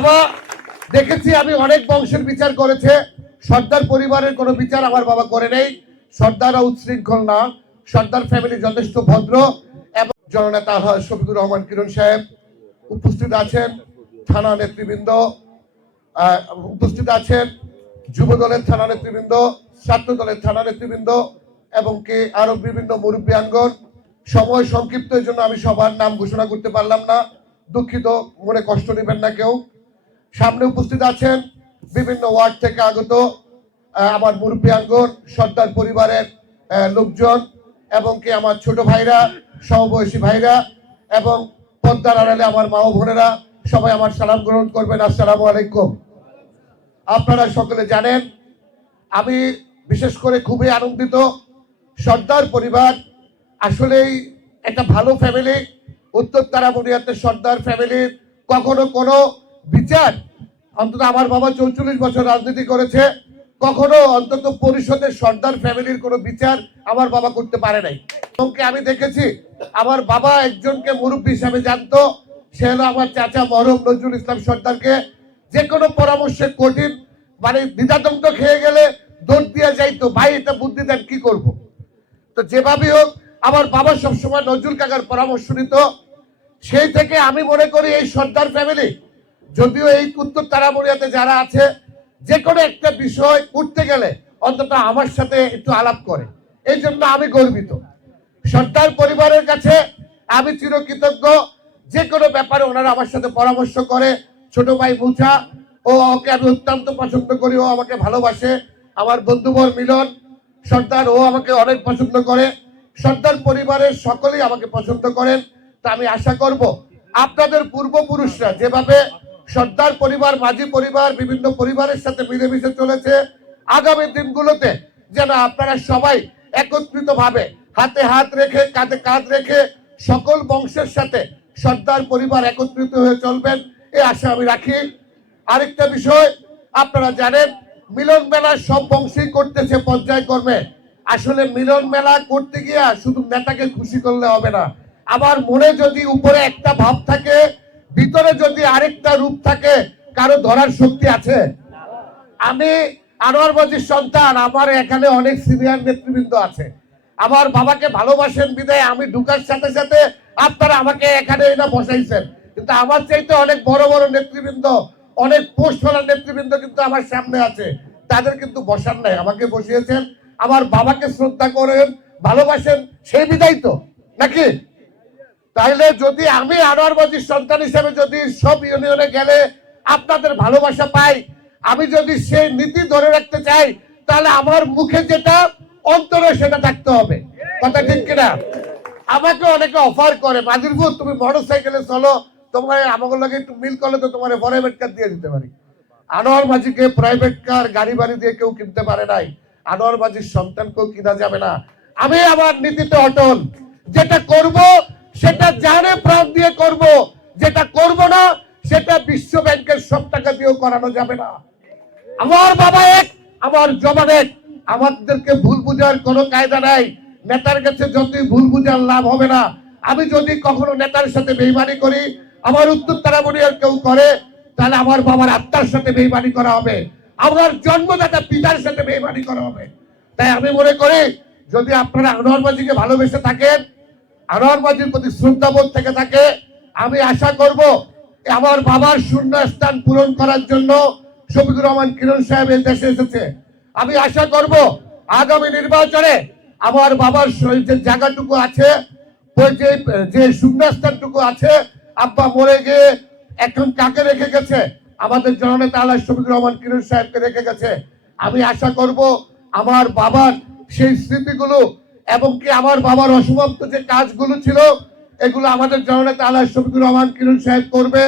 বাবা, দেখেছি আমি অনেক বংশের বিচার করেছে। সর্দার পরিবারের কোনো বিচার আমার বাবা করে নেই। সর্দাররা উচ্ছৃঙ্খল না। সর্দার ফ্যামিলি যথেষ্ট ভদ্র। এবং জননেতা শফিকুর রহমান কিরণ সাহেব উপস্থিত আছেন, থানা নেতৃবৃন্দ উপস্থিত আছেন যুব দলের থানা নেতৃবৃন্দ ছাত্র দলের থানা নেতৃবৃন্দ, এবং কি আরও বিভিন্ন মুরব্বীয়াঙ্গন সময় সংক্ষিপ্তের জন্য আমি সবার নাম ঘোষণা করতে পারলাম না। দুঃখিত, মনে কষ্ট নেবেন না কেউ। সামনে উপস্থিত আছেন বিভিন্ন ওয়ার্ড থেকে আগত আমার মুরব্বীয়াঙ্গন সর্দার পরিবারের লোকজন এবং কি আমার ছোট ভাইরা, সমবয়সী ভাইরা এবং পদ্মার আড়ালে আমার মা বোনেরা সবাই আমার সালাম গ্রহণ করবেন। আসসালামু আলাইকুম। আপনারা সকলে জানেন, আমি বিশেষ করে খুবই আনন্দিত সর্দার পরিবার, আসলেই একটা ভালো ফ্যামিলি উত্তর তারা তারামুনিয়াতে সর্দার ফ্যামিলির কখনো কোনো বিচার। অন্তত আমার বাবা চৌচল্লিশ বছর রাজনীতি করেছে। কখনো অন্তত পরিষদের সর্দার ফ্যামিলির কোনো বিচার আমার বাবা করতে পারে নাই। এবং কি আমি দেখেছি, আমার বাবা একজনকে মুরব্বী হিসাবে জানতো, সে হলো আমার চাচা মরম নজরুল ইসলাম সর্দারকে। যে কোনো পরামর্শে কঠিন মানে দ্বিধাদ্বন্দ্ব খেয়ে গেলে দৌড় দিয়ে যাইতো, ভাই, এটা বুদ্ধি দেন, কি করব। তো যেভাবে হোক, আমার বাবা সবসময় নজরুল কাকার পরামর্শ নিত। সেই থেকে আমি মনে করি এই সর্দার ফ্যামিলি যদিও এই উত্তর তারামরিয়াতে যারা আছে, যে কোনো একটা বিষয় উঠতে গেলে অন্তত আমার সাথে একটু আলাপ করে। এই জন্য আমি গর্বিত। সর্দার পরিবারের কাছে আমি চিরকৃতজ্ঞ। যে কোনো ব্যাপারে ওনারা আমার সাথে পরামর্শ করে। ছোট ভাই মুছা ও ওকে আমি অত্যন্ত পছন্দ করি, ও আমাকে ভালোবাসে। আমার বন্ধুবর মিলন, সর্দার, ও আমাকে অনেক পছন্দ করে। সর্দার পরিবারের সকলেই আমাকে পছন্দ করেন। তা আমি আশা করব, আপনাদের পূর্বপুরুষরা যেভাবে সর্দার পরিবার, মাঝি পরিবার, বিভিন্ন পরিবারের সাথে মিলেমিশে চলেছে। আগামী দিনগুলোতে যেন আপনারা সবাই একত্রিত ভাবে হাতে হাত রেখে, কাঁধে কাঁধ রেখে সকল বংশের সাথে সর্দার পরিবার একত্রিত হয়ে চলবেন এই আশা আমি রাখি। আরেকটা বিষয়, আপনারা জানেন, মিলন মেলা সব বংশেই করতেছে পর্যায়ক্রমে। আসলে মিলন মেলা করতে গিয়া শুধু নেতাকে খুশি করলে হবে না। আমার মনে যদি উপরে একটা ভাব থাকে ভিতরে যদি আরেকটা রূপ থাকে, কারও ধরার শক্তি আছে? আমি আনোয়ার বাজির সন্তান, আমার এখানে অনেক সিনিয়র নেতৃবৃন্দ আছে। আমার বাবাকে ভালোবাসেন বিদায়, আমি ঢুকার সাথে সাথে আপনারা আমাকে এখানে এটা বসাইছেন। কিন্তু আমার চাইতে অনেক বড় বড় নেতৃবৃন্দ, অনেক পোস্ট নেতৃবৃন্দ কিন্তু আমার সামনে আছে। তাদের কিন্তু বসার নাই, আমাকে বসিয়েছেন। আমার বাবাকে শ্রদ্ধা করেন, ভালোবাসেন। সেই বিদায় তো, নাকি? তাইলে যদি আমি আনোয়ারবাজির সন্তান হিসেবে যদি সব ইউনিয়নে গেলে আপনাদের ভালোবাসা পাই, আমি যদি সেই নীতি ধরে রাখতে চাই, তাহলে আমার মুখে যেটা, অন্তরে সেটা থাকতে হবে। কথা ঠিক কিনা? আমাকে অনেকে অফার করে মাজিরপুর তুমি মোটর সাইকেলে চলো, তোমার আমাকে লাগে একটু মিল করলে তো তোমার প্রাইভেট কার দিয়ে দিতে পারি। আনোয়ার মাঝিকে প্রাইভেট কার গাড়ি বাড়ি দিয়ে কেউ কিনতে পারে নাই। আনোয়ার মাঝির সন্তানকেও কিনা যাবে না। আমি আমার নীতিতে অটল। যেটা করব সেটা জানে প্রাণ দিয়ে করব। যেটা করব না, সেটা বিশ্ব ব্যাংকের সব টাকা দিয়েও করানো যাবে না। আমার বাবা এক, আমার জবান এক। আমাদেরকে ভুল বুঝার কোনো কায়দা নাই। নেতার কাছে যতই ভুল বুঝার লাভ হবে না। আমি যদি কখনো নেতার সাথে বেইমানি করি, আমার উত্তর তারামণিয়ার কেউ করে, তাহলে আমার বাবার আত্মার সাথে বেইমানি করা হবে। আমার জন্মদাতা পিতার সাথে বেইমানি করা হবে। তাই আমি মনে করি, যদি আপনারা আনোয়ারবাজিকে ভালোবেসে থাকেন আনোয়ারবাজির প্রতি শ্রদ্ধাবোধ থেকে থাকে। আমি আশা করব, আমার বাবার শূন্য স্থান পূরণ করার জন্য শফিকুর রহমান কিরণ সাহেব এই দেশে এসেছে। আমি আশা করব, আগামী নির্বাচনে আমার বাবার যে জায়গাটুকু আছে যে যে শূন্যস্থানটুকু আছে, আব্বা মরে গিয়ে এখন কাকে রেখে গেছে? আমাদের জননেতা আল্লাহ শফিকুর রহমান কিরণ সাহেবকে রেখে গেছে। আমি আশা করব, আমার বাবার সেই স্মৃতিগুলো এবং কি আমার বাবার অসমাপ্ত যে কাজগুলো ছিল, এগুলো আমাদের জননেতা আল্লাহ শফিকুর রহমান কিরণ সাহেব করবে।